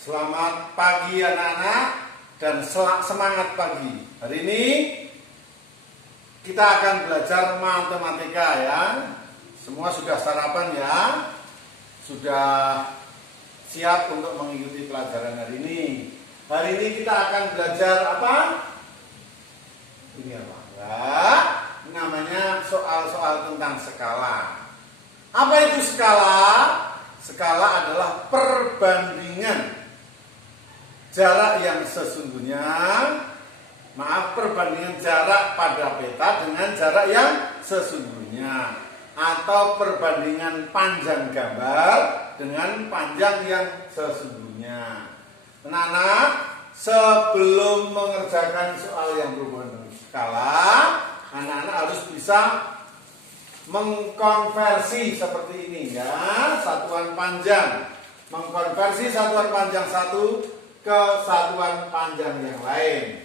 Selamat pagi anak-anak dan semangat pagi. Hari ini kita akan belajar matematika ya. Semua sudah sarapan ya? Sudah siap untuk mengikuti pelajaran hari ini. Hari ini kita akan belajar apa? Ini apa? Ya, namanya soal-soal tentang skala. Apa itu skala? Skala adalah perbandingan jarak yang sesungguhnya, perbandingan jarak pada peta dengan jarak yang sesungguhnya, atau perbandingan panjang gambar dengan panjang yang sesungguhnya. Anak-anak, sebelum mengerjakan soal yang berhubungan dengan skala, anak-anak harus bisa mengkonversi seperti ini ya, satuan panjang, mengkonversi satuan panjang satu ke satuan panjang yang lain.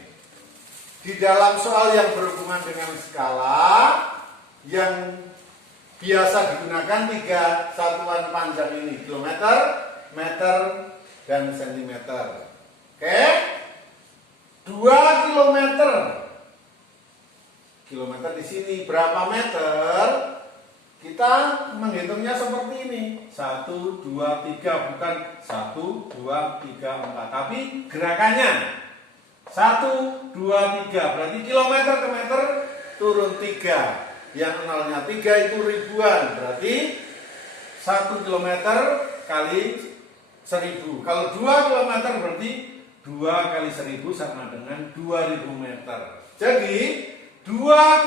Di dalam soal yang berhubungan dengan skala yang biasa digunakan tiga satuan panjang ini, kilometer, meter, dan sentimeter. Oke? 2 kilometer. Kilometer di sini berapa meter? Kita menghitungnya seperti ini. 1, 2, 3, bukan 1, 2, 3, 4. Tapi gerakannya 1, 2, 3. Berarti kilometer ke meter turun 3. Yang nolnya 3 itu ribuan. Berarti 1 kilometer kali 1000. Kalau 2 kilometer berarti 2 kali 1000 sama dengan 2000 meter. Jadi 2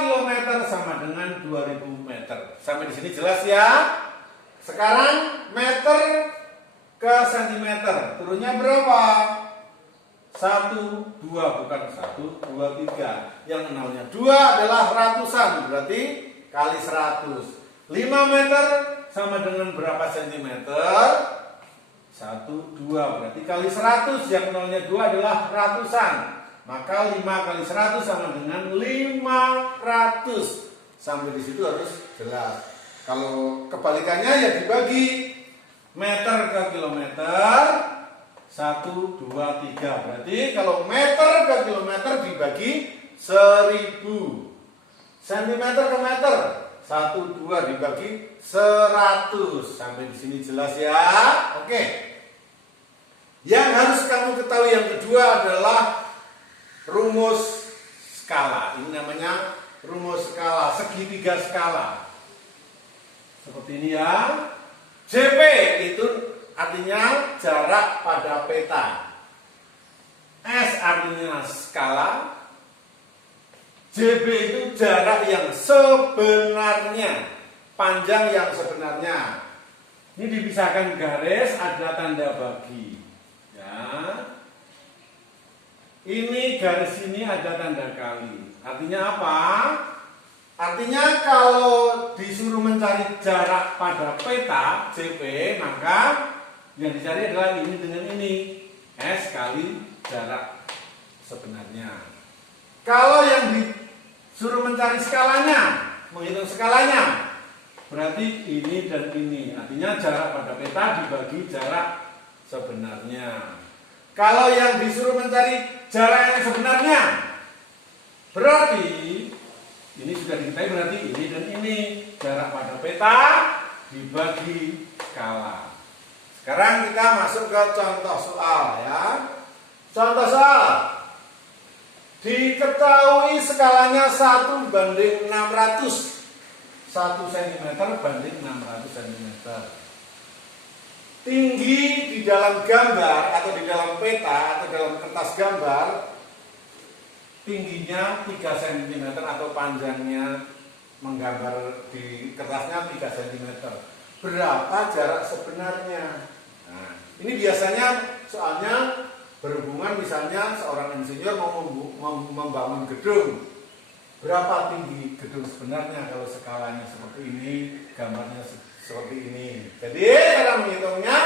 km sama dengan 2000 meter. Sampai di sini jelas ya? Sekarang meter ke sentimeter. Turunnya berapa? 1, 2, bukan 1, 2, 3. Yang nolnya 2 adalah ratusan. Berarti kali 100. 5 meter sama dengan berapa sentimeter? 1, 2. Berarti kali 100. Yang nolnya 2 adalah ratusan. Maka 5 kali 100 sama dengan 500. Sampai di situ harus jelas. Kalau kebalikannya ya dibagi meter ke kilometer. 1, 2, 3. Berarti kalau meter ke kilometer dibagi 1000. Sentimeter ke meter 1, 2 dibagi 100. Sampai di sini jelas ya. Oke. Yang harus kamu ketahui yang kedua adalah rumus skala. Ini namanya rumus skala, segitiga skala. Seperti ini ya. JP itu artinya jarak pada peta. S artinya skala. JB itu jarak yang sebenarnya, panjang yang sebenarnya. Ini dipisahkan garis, ada tanda bagi. Ya. Ini garis ini ada tanda kali. Artinya apa? Artinya kalau disuruh mencari jarak pada peta JP, maka yang dicari adalah ini dengan ini. S kali jarak sebenarnya. Kalau yang disuruh mencari skalanya, menghitung skalanya, berarti ini dan ini. Artinya jarak pada peta dibagi jarak sebenarnya. Kalau yang disuruh mencari jarak yang sebenarnya, berarti ini sudah diketahui, berarti ini dan ini. Jarak pada peta dibagi skala. Sekarang kita masuk ke contoh soal ya. Contoh soal. Diketahui skalanya 1:600. 1 cm banding 600 cm. Tinggi di dalam gambar atau di dalam peta atau dalam kertas gambar, tingginya 3 cm atau panjangnya menggambar di kertasnya 3 cm. Berapa jarak sebenarnya? Nah, ini biasanya soalnya berhubungan, misalnya seorang insinyur mau membangun gedung. Berapa tinggi gedung sebenarnya kalau skalanya seperti ini, gambarnya seperti ini. Jadi cara menghitungnya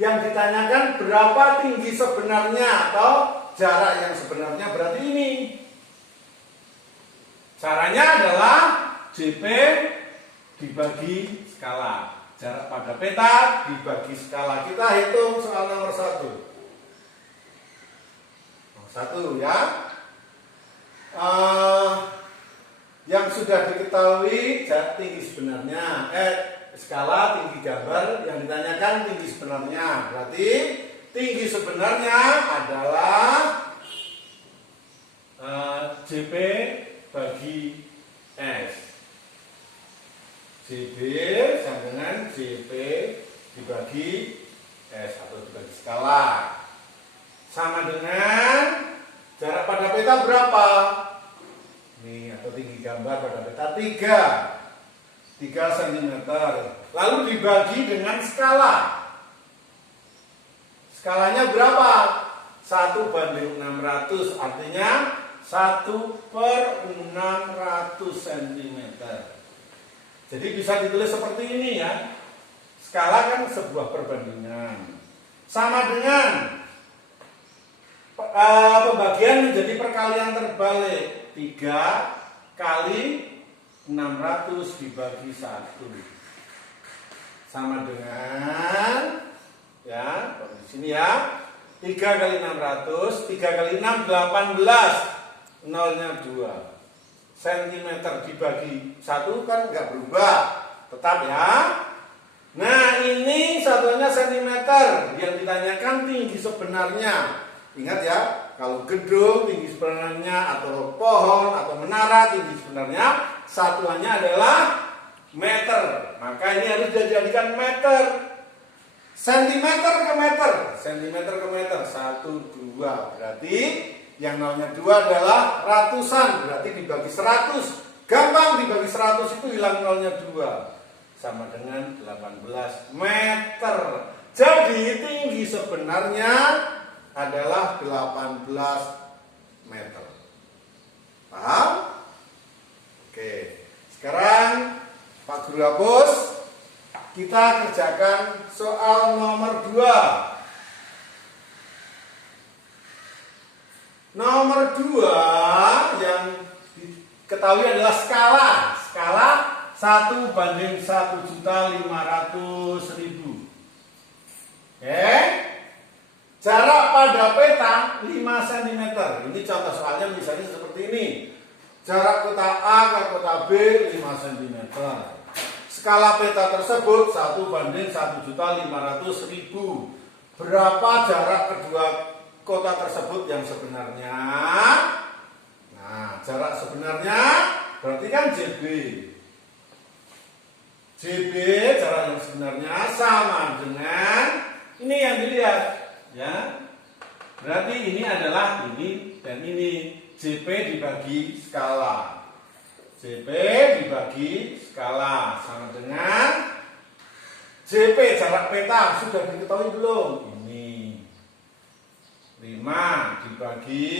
yang ditanyakan berapa tinggi sebenarnya atau jarak yang sebenarnya, berarti ini. Caranya adalah JP dibagi skala. jarak pada peta dibagi skala. Kita hitung soal nomor 1. Nomor 1 ya. Yang sudah diketahui jarak tinggi sebenarnya, skala tinggi gambar, yang ditanyakan tinggi sebenarnya. Berarti tinggi sebenarnya adalah JP bagi S. JB sama dengan JP dibagi S atau dibagi skala. Sama dengan jarak pada peta berapa? Nih, atau tinggi gambar pada peta 3 cm. Lalu dibagi dengan skala. Skalanya berapa? 1/600, artinya 1/600 cm. Jadi bisa ditulis seperti ini ya. Skala kan sebuah perbandingan. Sama dengan pembagian menjadi perkalian terbalik. 3 kali 600 dibagi 1. Sama dengan ya, di sini ya. 3 kali 600, 3 kali 6 18. Nolnya 2 cm dibagi 1 kan nggak berubah, tetap ya. Nah, ini satuannya cm, yang ditanyakan tinggi sebenarnya. Ingat ya, kalau gedung tinggi sebenarnya, atau pohon atau menara tinggi sebenarnya, satuannya adalah meter. Maka ini harus dijadikan meter. Sentimeter ke meter, sentimeter ke meter, 1, 2. Berarti yang nolnya 2 adalah ratusan, berarti dibagi 100. Gampang, dibagi 100 itu hilang nolnya 2. Sama dengan 18 meter. Jadi tinggi sebenarnya adalah 18 meter. Paham? Oke. Sekarang Pak Guru hapus. Kita kerjakan soal nomor 2. Nomor 2 yang diketahui adalah skala. Skala 1/1.500.000. Oke. Jarak pada peta 5 cm. Ini contoh soalnya misalnya seperti ini. Jarak kota A ke kota B 5 cm. Skala peta tersebut 1/1.500.000. Berapa jarak kedua kota tersebut yang sebenarnya? Nah, jarak sebenarnya berarti kan JB. JB jarak yang sebenarnya sama dengan ini yang dilihat, ya. Berarti ini adalah ini dan ini. JP dibagi skala. JP dibagi skala sama dengan JP jarak peta sudah diketahui belum? Ini 5 dibagi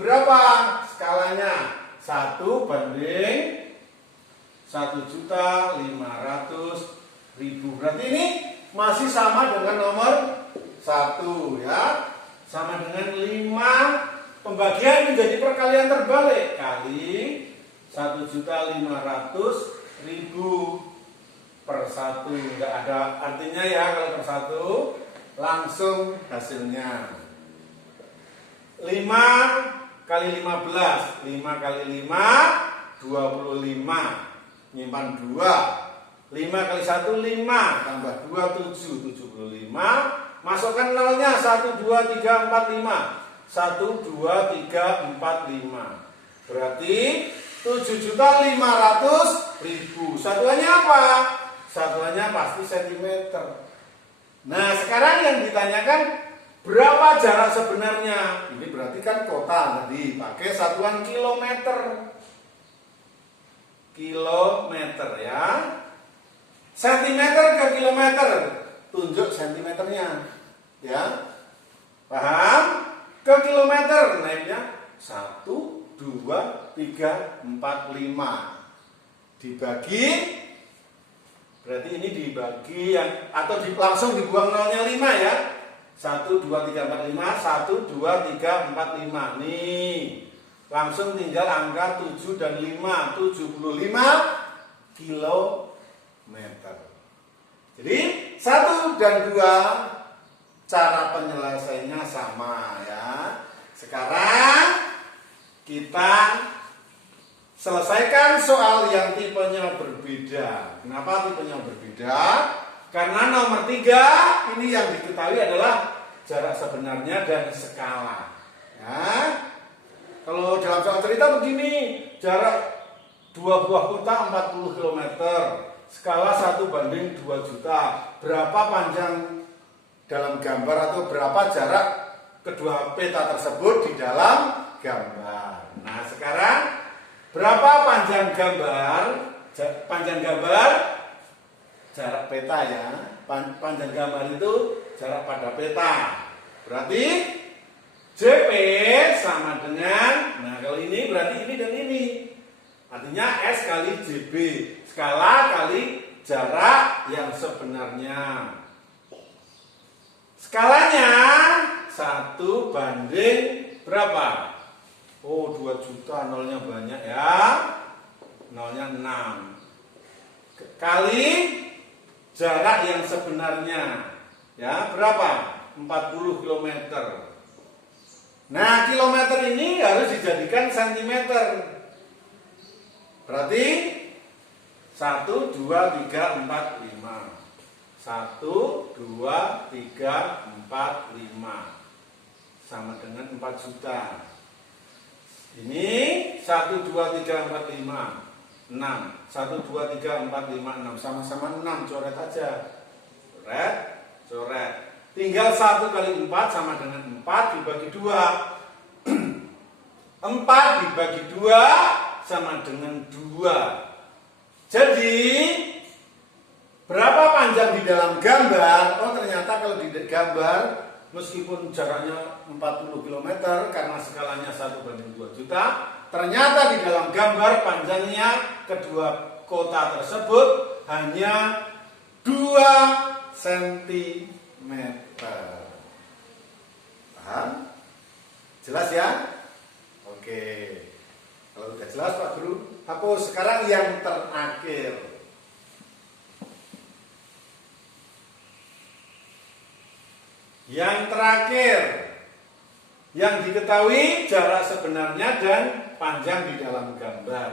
berapa skalanya? 1/1.500.000. Berarti ini masih sama dengan nomor 1 ya. Sama dengan 5 pembagian menjadi perkalian terbalik kali 1.500.000 per 1. Enggak ada artinya ya kalau per 1. Langsung hasilnya 5 kali 15, 5 kali 5 25, nyimpan 2, 5 kali 1 5, tambah 2 7, 75, masukkan nolnya 1 2 3 4 5, 1 2 3 4 5, berarti 7.500.000. Satuannya apa? Satuannya pasti sentimeter. Nah, sekarang yang ditanyakan berapa jarak sebenarnya? Ini berarti kan kota tadi pakai satuan kilometer. Kilometer ya. Sentimeter ke kilometer, tunjuk sentimeternya. Ya. Paham? Ke kilometer naiknya 1 2 3 4 5. Dibagi, berarti ini dibagi yang atau langsung dibuang nolnya 5 ya. 1 2 3 4 5, 1 2 3 4 5. Nih. Langsung tinggal angka 7 dan 5, 75 kilometer. meter. Jadi 1 dan 2 cara penyelesaiannya sama ya. Sekarang kita selesaikan soal yang tipenya berbeda. Kenapa tipenya berbeda? Karena nomor 3 ini yang diketahui adalah jarak sebenarnya dan skala. Ya. Kalau dalam soal cerita begini, jarak 2 buah kota 40 km, skala 1 banding 2 juta. Berapa panjang dalam gambar atau berapa jarak kedua peta tersebut di dalam gambar. Nah, sekarang berapa panjang gambar? Panjang gambar jarak peta ya. Panjang gambar itu jarak pada peta. Berarti JP sama dengan, nah kalau ini berarti ini dan ini. Artinya S kali JB. Skala kali jarak yang sebenarnya. Skalanya 1 banding berapa? Oh 2 juta, nolnya banyak ya. Nolnya 6. Kali jarak yang sebenarnya. Ya, berapa? 40 km. Nah, kilometer ini harus dijadikan sentimeter. Berarti 1, 2, 3, 4, 5. 1, 2, 3, 4, 5. Sama dengan 4 juta. Ini 1, 2, 3, 4, 5. 6. 1, 2, 3, 4, 5, 6. Sama-sama 6. Coret aja. Coret, coret. Tinggal 1 kali 4 sama dengan 4 dibagi 2. 4 dibagi 2 sama dengan 2. Jadi berapa panjang di dalam gambar? Oh ternyata kalau di gambar meskipun jaraknya 40 km karena skalanya 1 banding 2 juta, ternyata di dalam gambar panjangnya kedua kota tersebut hanya 2 cm. Paham? Jelas ya? Oke. Kalau sudah jelas Pak Guru, hapus. Sekarang yang terakhir. Yang terakhir, yang diketahui jarak sebenarnya dan panjang di dalam gambar.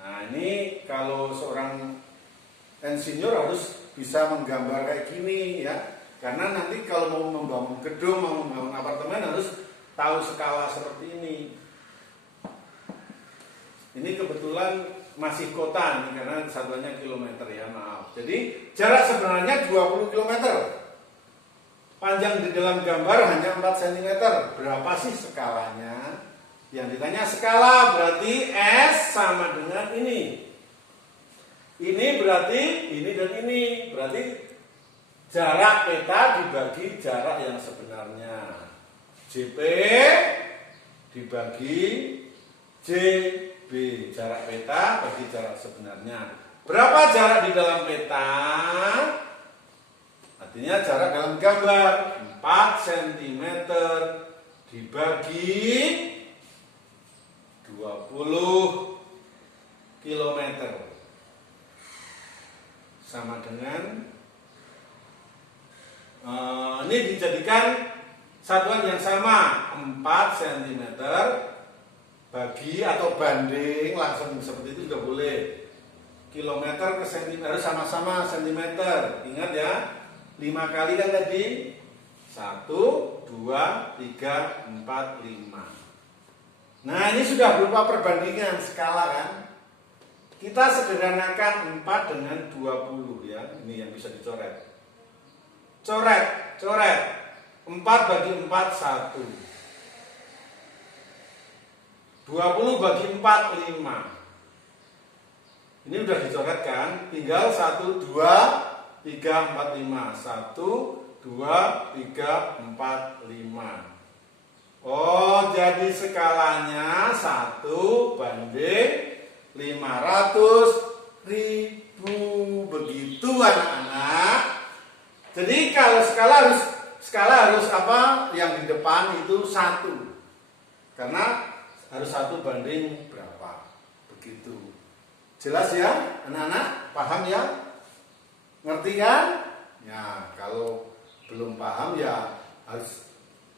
Nah ini kalau seorang insinyur harus bisa menggambar kayak gini ya. Karena nanti kalau mau membangun gedung, mau membangun apartemen harus tahu skala seperti ini. Ini kebetulan masih kota nih karena satuannya kilometer ya, maaf. Jadi jarak sebenarnya 20 km. Panjang di dalam gambar hanya 4 cm. Berapa sih skalanya? Yang ditanya skala berarti S sama dengan ini. Ini berarti ini dan ini. Berarti jarak peta dibagi jarak yang sebenarnya. JP dibagi JB. Jarak peta bagi jarak sebenarnya. Berapa jarak di dalam peta? Artinya jarak dalam gambar 4 cm dibagi 20 km sama dengan ini dijadikan satuan yang sama 4 cm bagi atau banding langsung seperti itu sudah boleh. Kilometer ke cm sama-sama centimeter. Ingat ya. 5 kali kan tadi 1, 2, 3, 4, 5. Nah ini sudah berupa perbandingan skala kan. Kita sederhanakan 4 dengan 20 ya. Ini yang bisa dicoret. Coret, coret. 4 bagi 4, 1. 20 bagi 4, 5. Ini udah dicoret kan. Tinggal 1, 2, 3, 4, 5. 1, 2, 3, 4, 5. Oh, jadi skalanya 1 banding 500.000. Begitu anak-anak. Jadi kalau skala harus apa? Yang di depan itu 1. Karena harus 1 banding berapa? Begitu. Jelas ya anak-anak? Paham ya? Ngerti kan? Ya, kalau belum paham ya harus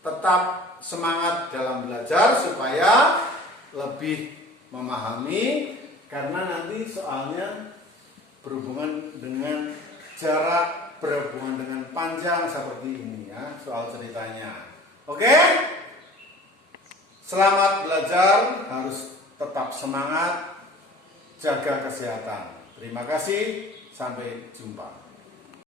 tetap semangat dalam belajar supaya lebih memahami, karena nanti soalnya berhubungan dengan jarak, berhubungan dengan panjang seperti ini ya soal ceritanya. Oke? Selamat belajar, harus tetap semangat, jaga kesehatan. Terima kasih, sampai jumpa.